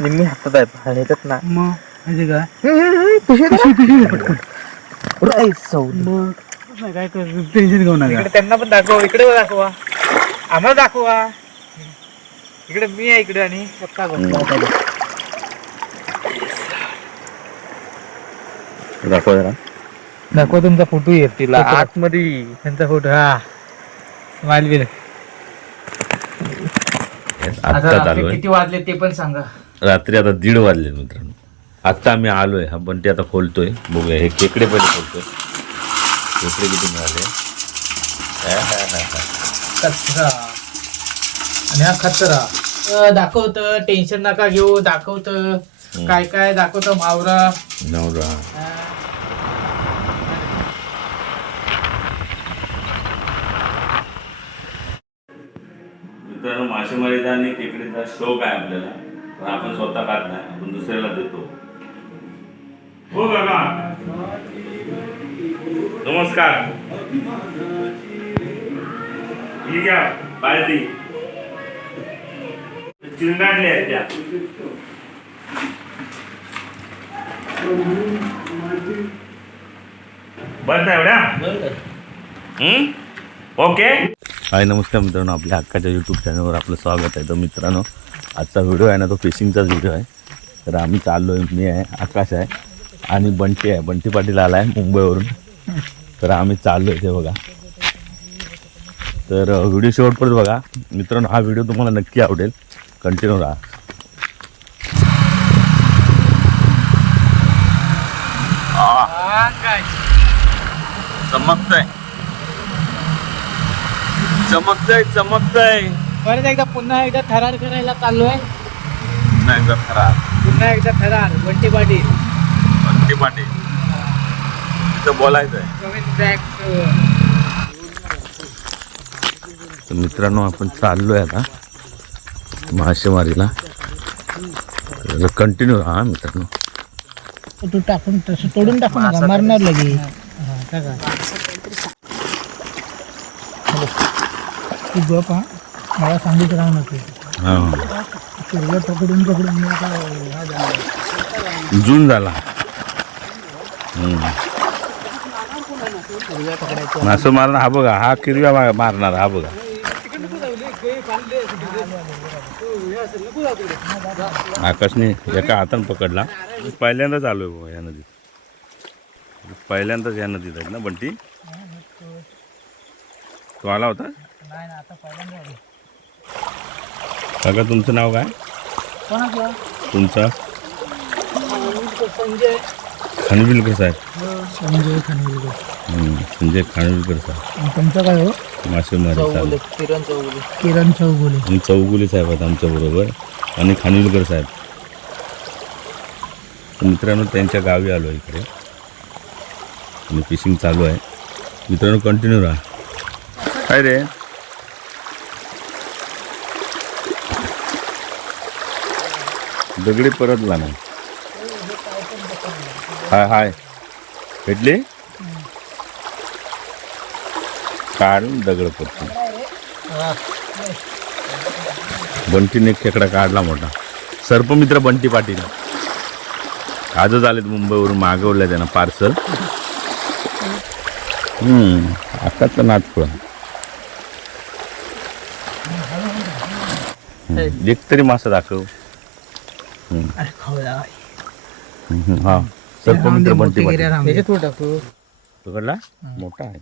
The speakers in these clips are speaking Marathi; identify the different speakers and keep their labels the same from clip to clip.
Speaker 1: निम्मी हातात आहे पाणी येतात ना.
Speaker 2: मग म्हणजे काय?
Speaker 1: पिशवी
Speaker 2: पिशवी पटकन.
Speaker 1: राईस सौद.
Speaker 2: मग नाही काय कर टेन्शन घेऊ नका.
Speaker 1: इकडे त्यांना पण दाखवा इकडे दाखवा. आम्हाला दाखवा. इकडे मी आहे इकडे आणि
Speaker 3: दाखवा जरा.
Speaker 1: दाखवा तुमचा फोटो येत तिला. आतमध्ये. त्यांचा फोटो हा.
Speaker 3: चालू आहे.
Speaker 1: किती वाजले ते पण सांगा.
Speaker 3: रात्री आता दीड वाजले मित्रांनो. आत्ता आम्ही आलोय हा बंटी आता खोलतोय. बघूया हे खेकडे पहिले खोलतोय. खेकडे किती मिळाले? हा, हा, हा, हा.
Speaker 1: कचरा. आणि हा कचरा. दाखवत टेन्शन नका घेऊ दाखवत. काय काय दाखवत मावरा.
Speaker 3: नवरा. मित्रांनो मासेमारीचा आणि खेकडीचा शौक आहे आपल्याला. पण आपण स्वतः खात नाही आपण दुसऱ्याला देतो. हो काका नमस्कार. ही घ्या बालदी चिंगाडले आहेत त्या. बंद एवढ्या? ओके. हाय नमस्कार मित्रांनो. आपल्या हक्काच्या यूट्यूब चॅनलवर आपलं स्वागत आहे. तर मित्रांनो आजचा व्हिडिओ आहे ना तो फिशिंगचाच व्हिडिओ आहे. तर आम्ही चाललो आहे मी आहे आकाश आहे आणि बंटी आहे. बंटी पाटील आला आहे मुंबईवरून. तर आम्ही चाललो आहे ते बघा. तर व्हिडिओ शेवटपर्यंत बघा. मित्रांनो हा व्हिडिओ तुम्हाला नक्की आवडेल. कंटिन्यू राहा. चमकतंय. चमकतंय चमकतंय.
Speaker 1: परत एकदा पुन्हा एकदा थरार करायला चाललोय.
Speaker 3: नाही का खरा
Speaker 1: पुन्हा एकदा थरार बंटी पाटील.
Speaker 3: बंटी पाटील. तिथं बोलायचं आहे
Speaker 1: कमिंग बॅक
Speaker 3: तर मित्रांनो आपण चाललोय आता मासेमारीला कंटिन्यू राहा मित्रांनो.
Speaker 1: तू टाकून तसं तोडून टाकू नका मारणार लगे तू गप हा. मला सांगित राहू नको
Speaker 3: हां.
Speaker 1: सगळं पकडून पकडून मी आता हा झाला.
Speaker 3: जून झाला. मासं मारणार हा बघा हा किरव्या मारणार हा बघा. आकाशने एका हातानं पकडला. पहिल्यांदाच आलोय बाबा या नदीत. पहिल्यांदाच या नदीत आहेत ना बंटी? तो आला होता? काका तुमचं नाव काय?
Speaker 1: कोणाचं?
Speaker 3: तुमचं?
Speaker 1: संजय
Speaker 3: खानविलकर साहेब.
Speaker 1: संजय खानविलकर.
Speaker 3: हम्म, संजय खानविलकर साहेब.
Speaker 1: आणि तुमचं काय हो?
Speaker 3: मासेमारी चालू.
Speaker 1: किरण चौगुले. किरण चौगुले.
Speaker 3: आणि चौगुले साहेब आहेत आमच्याबरोबर आणि खानविलकर साहेब. तर मित्रांनो त्यांच्या गावी आलो इकडे. आणि फिशिंग चालू आहे. मित्रांनो कंटिन्यू राहा. काय रे? दगडी परत जाणार हाय हाय. भेटली? काढून दगड पडतो बंटीने खेकडा काढला मोठा. सर्पमित्र बंटी पाटील. आजच आलेत मुंबईवरून मागवलं त्यांना पार्सल. हम्म आताच नाच एक तरी मासा दाखव.
Speaker 1: अरे
Speaker 3: हा.
Speaker 1: त्याच्यात वर टाकू.
Speaker 3: पकडला मोठा आहे.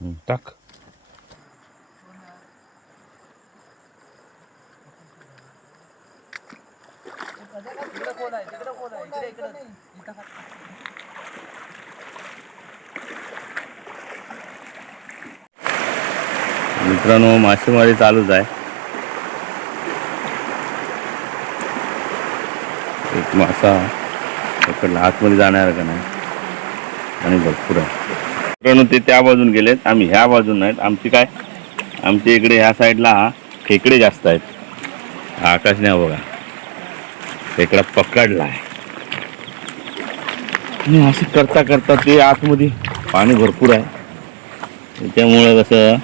Speaker 3: हम्म, टाक. मित्रांनो मासेमारी चालूच आहे. मासा पकडला आतमध्ये जाणार का नाही? आणि भरपूर आहे. मित्रांनो ते त्या बाजून गेलेत. आम्ही ह्या बाजून नाहीत. आमची काय? आमच्या इकडे ह्या साईडला खेकडे जास्त आहेत. हा आकाशने हा बघा. खेकडा पकडला आहे. आणि असं करता करता ते आतमध्ये पाणी भरपूर आहे. त्यामुळं कसं?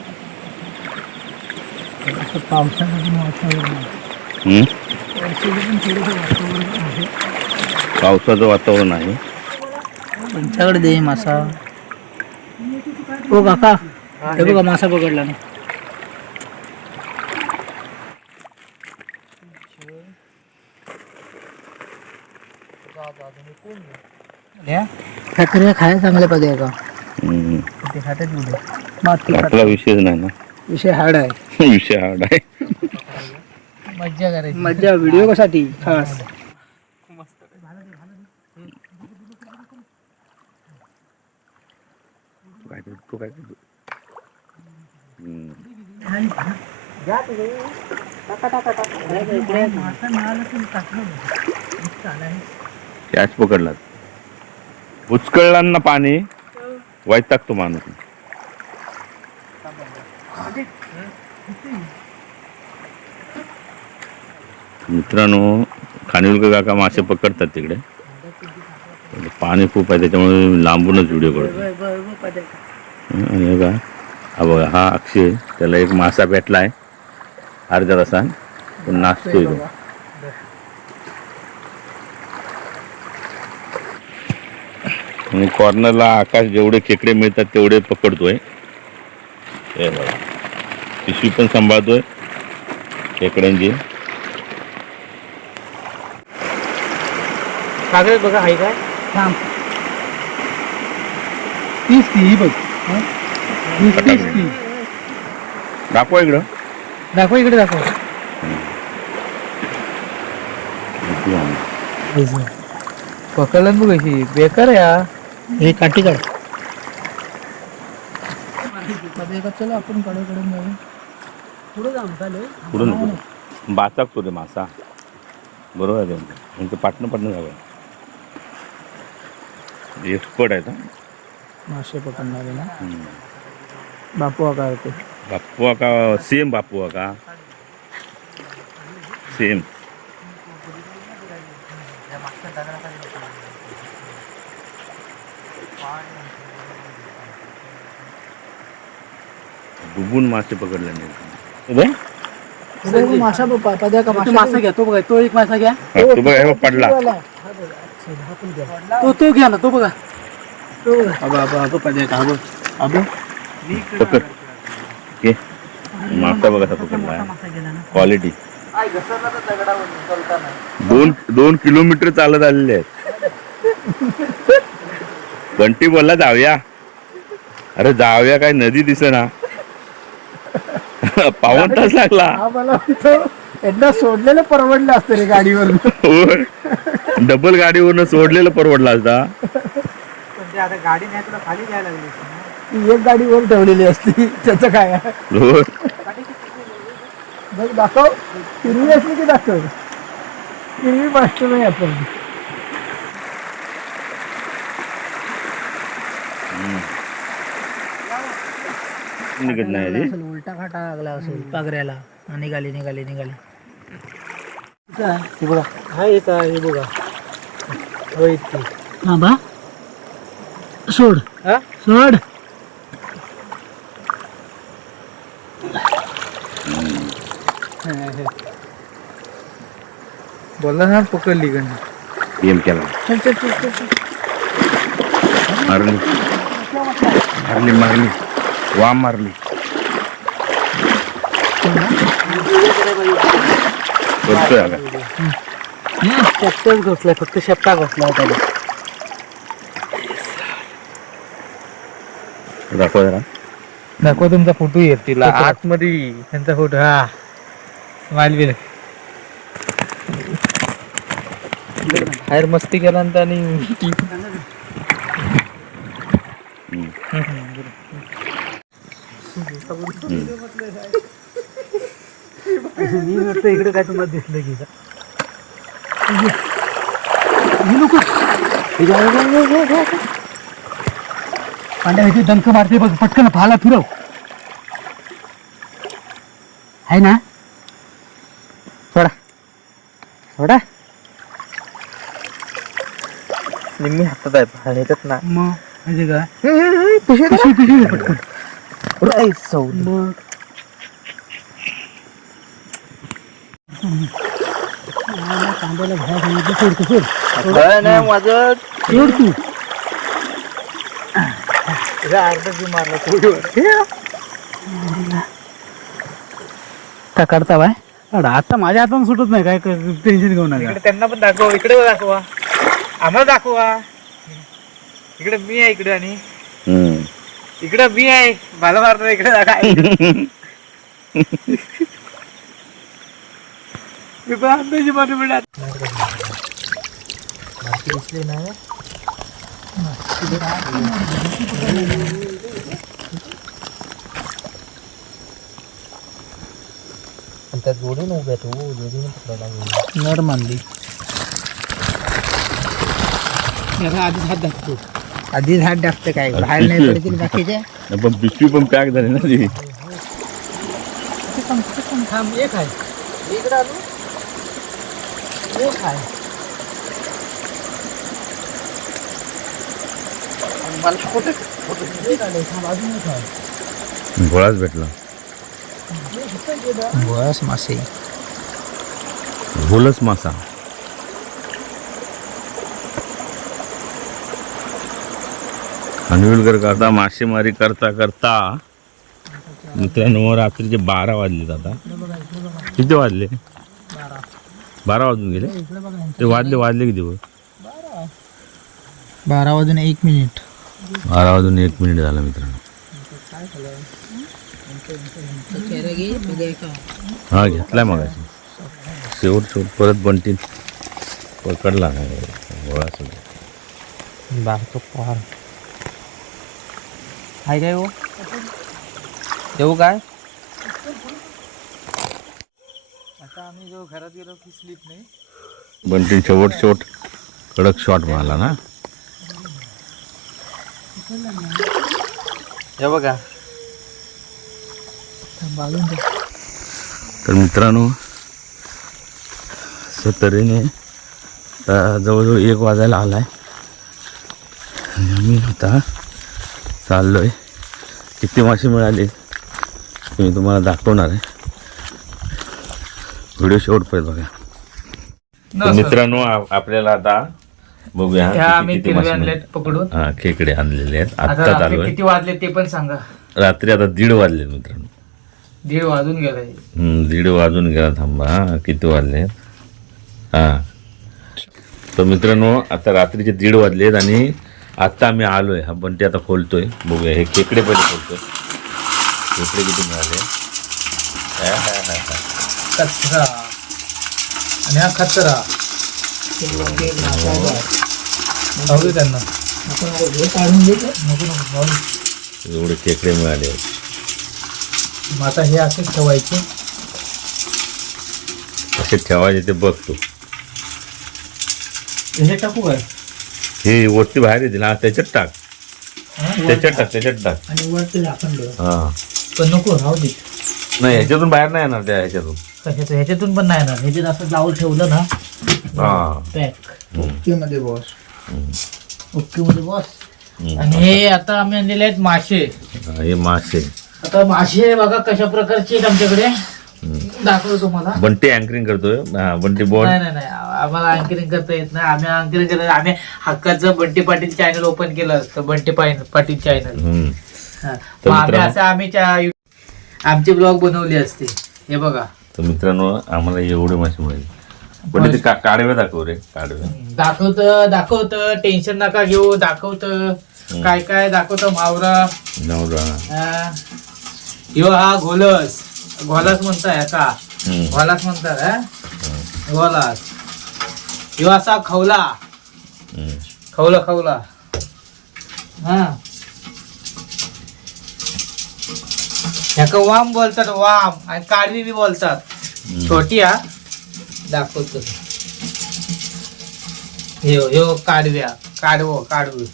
Speaker 3: पावसाचं वातावरण आहे.
Speaker 2: तुमच्याकडे दे मासा. ओ काका हे बघा मासा पकडला ना. ठाकरे खायला चांगल्या पाहिजे का. ते खातात.
Speaker 3: विषयच नाही ना.
Speaker 2: विषय हार्ड आहे.
Speaker 3: विषय हार्ड आहे.
Speaker 1: मज्जा करायची
Speaker 2: मज्जा व्हिडिओ साठी खास
Speaker 3: तू काय करतो? तू काय करतो? हम्म. कॅच पकडला उचकळला पाणी वाईट टाकतो माणूस मित्रांनो खानिवलकर काका मासे पकडतात तिकडे. पण पाणी खूप आहे त्याच्यामुळे लांबूनच व्हिडिओ करतो हं, आणि हे बघा हा बघा हा अक्षय त्याला एक मासा भेटला आहे अर्ध्या तासात तो नाचतोय तो. आणि कॉर्नरला आकाश जेवढे खेकडे मिळतात तेवढे पकडतोय. हे बघा पिशवी पण सांभाळतोय खेकड्यांची.
Speaker 1: कागद बघा आहे काय
Speaker 2: थांब. तीस ती ही बघ. हं? ती.
Speaker 3: दाखवा इकडं.
Speaker 1: दाखव इकडे दाखव? पकडलं बघ कशी बेकार आहे हा
Speaker 2: हे काठी काढ. चला आपण कडे कडे जाऊ पुढे जाऊन चालेल
Speaker 3: पुढं नको. बाचाकतो रे मासा. बरोबर आहे ते. ते पाटणं पाटणं जावं एक्सपर्ट आहेत हा.
Speaker 2: मासे पकडणारे ना?
Speaker 3: हम्म.
Speaker 2: बापू काय होते?
Speaker 3: बाप्पू का? सेम का? सेम. डुबून मासे पकडले नाही.
Speaker 2: मासा पद्या का मासा घ्या तो बघा तो एक मासा घ्या.
Speaker 3: तो बघ हे बघ, पडला.
Speaker 2: तो तो घ्या ना तो बघा. तो बघा. अबा अबा का अबा अबा
Speaker 3: पकड मासा बघा पकडला क्वालिटी दोन दोन किलोमीटर चालत आलेले आहेत. बंटी बोलला जाऊया. अरे जाऊया काय नदी दिसेना. पावन तास लागला.
Speaker 2: एकदा सोडलेलं परवडलं असतं रे गाडीवर
Speaker 3: डबल गाडीवरनं सोडलेलं परवडला असता.
Speaker 1: पण ते आता गाडी नाही तुला खाली द्यायला लागली
Speaker 2: एक गाडी वर ठेवलेली असती. त्याचं काय? आहे? बघ दाखव. हिरवी असली की दाखव. हिरवी मास्टर नाही आपण.
Speaker 3: निघत नाही रे
Speaker 2: उलटा खाटा लागला असेल पागऱ्याला निघाली निघाली निघाली.
Speaker 1: हे बघा हा येत हे बघा हो इतकी
Speaker 2: हा बा सोड
Speaker 1: हा
Speaker 2: सोड
Speaker 1: बोलला ना पकडली गण
Speaker 3: गेम केला
Speaker 2: चल चल चल चल, चल
Speaker 3: मारली मारली मारली वाम मारली अगं.
Speaker 2: ट्रॅक्टर घोसलाय फक्त शेपटा घोसला त्याला.
Speaker 3: दाखव जरा.
Speaker 1: दाखवा तुमचा फोटो येत तिला. आतमध्ये. त्यांचा फोटो हा. मालवील बाहेर मस्ती केल्यानंतर आणि
Speaker 3: हम्म.
Speaker 2: मी म्हटलं इकडे काय तुम्हाला दिसलं की नको. पांड्या ह्याची डंक मारते बघ पटकन भाला फिरव. आहे ना? सोडा. सोडा.
Speaker 1: निम्मी हातात आहे येतात ना.
Speaker 2: मग म्हणजे काय? पिशवी पिशवी पटकन. मग. कांद्याला घ्या सांगितलं सोड तू सोड
Speaker 1: काय नाही माझं
Speaker 2: सोड तू
Speaker 1: अर्धा जी मारला कोळीवर
Speaker 2: का करता बाय आता माझ्या हातानं सुटत नाही काय टेन्शन घेऊ नका
Speaker 1: त्यांना पण दाखवा इकडे दाखवा आम्हाला दाखवा इकडे मी आहे इकडे आणि. इकडे मी आहे मला मारणार इकडे दाखवा मी पण अंदाजी मारून मिळणार दिसली नाही त्या जोडी नव्हत्या तू जोडीने पकडायला नड मानली
Speaker 2: आधीच हात दाखतो
Speaker 1: आधीच हात टाकतं काय बाहेर नाही. पडतील बाकीचे
Speaker 3: पण पिशवी पण पॅक झाली ना ती
Speaker 1: थांब एक आहे इकडे आलो मला कुठे अजून आहे
Speaker 3: गोळाच भेटला
Speaker 1: बस मासे.
Speaker 3: खानविलकर करता मासेमारी करता करता. मित्रांनो रात्रीचे बारा वाजले आता. किती वाजले? बारा वाजून गेले. ते वाजले वाजले किती बघ
Speaker 1: बारा वाजून एक मिनिट.
Speaker 3: बारा वाजून एक मिनिट झाला मित्रांनो. हा घेतलाय मग शेवट शेवट परत बंटीन पकडला नाही. गोळा
Speaker 1: पहार हाय काय हो? देऊ काय आता आम्ही जो घरात गेलो की स्लीप नाही.
Speaker 3: बंटीन शेवट शेवट कडक शॉट मारला ना.
Speaker 1: हे बघा.
Speaker 3: तर मित्रांनो आता जवळजवळ एक वाजायला आलाय. आणि आम्ही आता चाललोय. किती मासे मिळाले ते मी तुम्हाला दाखवणार आहे. व्हिडिओ शेवटपर्यंत बघा. तर मित्रांनो आप- आपल्याला आता बघूया
Speaker 1: आम्ही
Speaker 3: किती
Speaker 1: आणलेत. पकडून.
Speaker 3: हा खेकडे आणलेले आहेत.
Speaker 1: आता
Speaker 3: चालू आहे
Speaker 1: किती वाजले ते पण सांगा.
Speaker 3: रात्री आता दीड वाजले मित्रांनो.
Speaker 1: दीड वाजून गेलाय.
Speaker 3: हम्म, दीड वाजून गेला थांबा हा, किती वाजले हा. तर मित्रांनो आता रात्रीचे दीड वाजलेत आणि आत्ता आम्ही आलोय. हा बंटी आता खोलतोय. बघूया हे खेकडे पहिले खोलतोय. खेकडे किती मिळाले? हा, हा, हा, हा.
Speaker 1: कचरा आणि हा कचरा खाऊ दे त्यांना. नको नको खाऊ दे.
Speaker 3: एवढे खेकडे मिळाले.
Speaker 1: मग आता हे असेच ठेवायचे.
Speaker 3: असे ठेवायचे ते बघतो
Speaker 1: हे टाकू काय?
Speaker 3: हे वरती बाहेर येतील हा त्याच्यात टाक? त्याच्यात टाक त्याच्यात टाक.
Speaker 1: आणि वरती झाकण ठेव.
Speaker 3: हा.
Speaker 1: पण नको राहू दे.
Speaker 3: नाही ह्याच्यातून बाहेर नाही येणार त्या ह्याच्यातून.
Speaker 1: कशाचं ह्याच्यातून पण नाही ना ह्याच्यात असं जाऊन ठेवलं ना
Speaker 3: हा.
Speaker 1: पॅक.
Speaker 2: ओके मध्ये बॉस.
Speaker 1: ओके मध्ये बस. आणि हे आता आम्ही आणलेले आहेत मासे.
Speaker 3: हा, मासे.
Speaker 1: आता मासे बघा कशा प्रकारचे आहेत आमच्याकडे. दाखवतो तुम्हाला.
Speaker 3: बंटी अँकरिंग करतोय. हा, बंटी बोर्ड
Speaker 1: नाही नाही नाही. आम्हाला अँकरिंग करता येत नाही. आम्ही अँकरिंग करत आम्ही हक्काचं बंटी पाटील चॅनल ओपन केलं असतं. बंटी पाटील पाटील चॅनल
Speaker 3: हम्म.
Speaker 1: आम्ही
Speaker 3: मित्रांनो-
Speaker 1: असं आम्ही च्या- आमचे ब्लॉग बनवले असते. हे बघा.
Speaker 3: तर मित्रांनो आम्हाला एवढे मासे मिळेल. पण ते का काढवे दाखव रे काढवे
Speaker 1: दाखवत दाखवत टेन्शन नका घेऊ दाखवत. काय काय दाखवत मावरा?
Speaker 3: नवरा.
Speaker 1: हा. ह्यो हा घोलस. घोलास म्हणताय का. घोलास म्हणतात घोलास. ह्यो असा खवला. खवला खवला. हा. ह्याका वाम बोलतात वाम. आणि काढवी बी बोलतात. छोटी हा. दाखवतो. ह्यो ह्यो काढव्या काढवो काढवी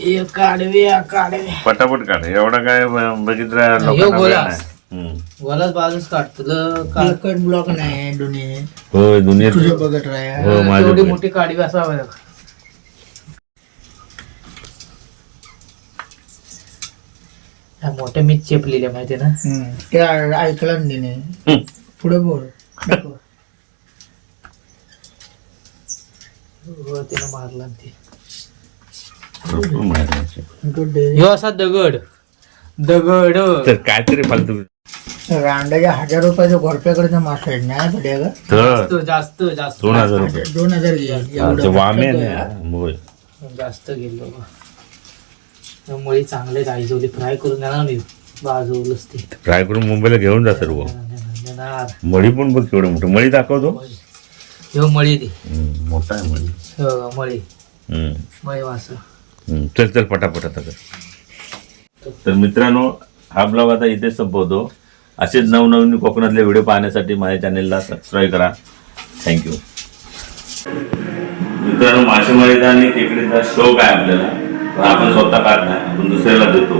Speaker 1: हे काढव्या काढव्या
Speaker 3: पटापट काढ. एवढा काय बघितलं
Speaker 1: ह्यो
Speaker 3: लोकांना. हम्म.
Speaker 1: गोलाच बाजूच काढतो काढ
Speaker 2: कट ब्लॉक नाही दोन्ही.
Speaker 3: होय दुनियेत
Speaker 2: तुझे बघत राहा.
Speaker 3: हो माझं
Speaker 1: एवढी
Speaker 3: पण.
Speaker 1: मोठी काढवी असावं. मोठ्या मीच चेपलेल्या माहिती ना?
Speaker 2: ते ऐकलं नाही. पुढे बोल.
Speaker 1: हो, त्यानं मारला ते. असा दगड. दगड.
Speaker 3: तर काहीतरी फालतू.
Speaker 2: रांडाच्या हजार रुपयाच्या घोरप्याकडे मासा आहे नाही पड्या
Speaker 1: जास्त जास्त जास्त.
Speaker 3: दोन हजार रुपये.
Speaker 2: दोन हजार
Speaker 3: वामे.
Speaker 1: जास्त गेलो त्यामुळे चांगले राईजवली फ्राय करून देणार मी. बाजूलाच ते.
Speaker 3: फ्राय करून मुंबईला घेऊन जा सर्व.
Speaker 1: देणार
Speaker 3: मळी पण बघ केवढं मोठं. मळी दाखवतो.
Speaker 1: ह्यो मळी दे.
Speaker 3: हम्म, मोठा आहे मळी.
Speaker 1: ह्यो मळी.
Speaker 3: हम्म,
Speaker 1: मळी वास.
Speaker 3: हम्म. चल चल पटापट आता कर. तर मित्रांनो हा ब्लॉग आता इथे संपवतो. असेच नवनवीन कोकणातले व्हिडिओ पाहण्यासाठी माझ्या चॅनेलला सबस्क्राईब करा. थँक्यू मित्रांनो मासेमारीचा आणि खेकडीचा शौक आहे आपल्याला. पण आपण स्वतः खात नाही आपण दुसऱ्याला देतो.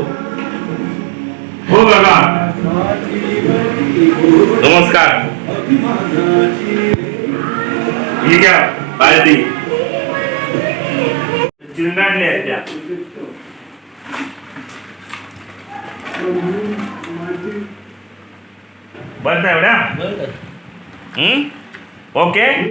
Speaker 3: हो बाबा. नमस्कार. ही घ्या पार्टी चिंगाडले आहेत त्या. ना एवढ्या? हम्म? ओके.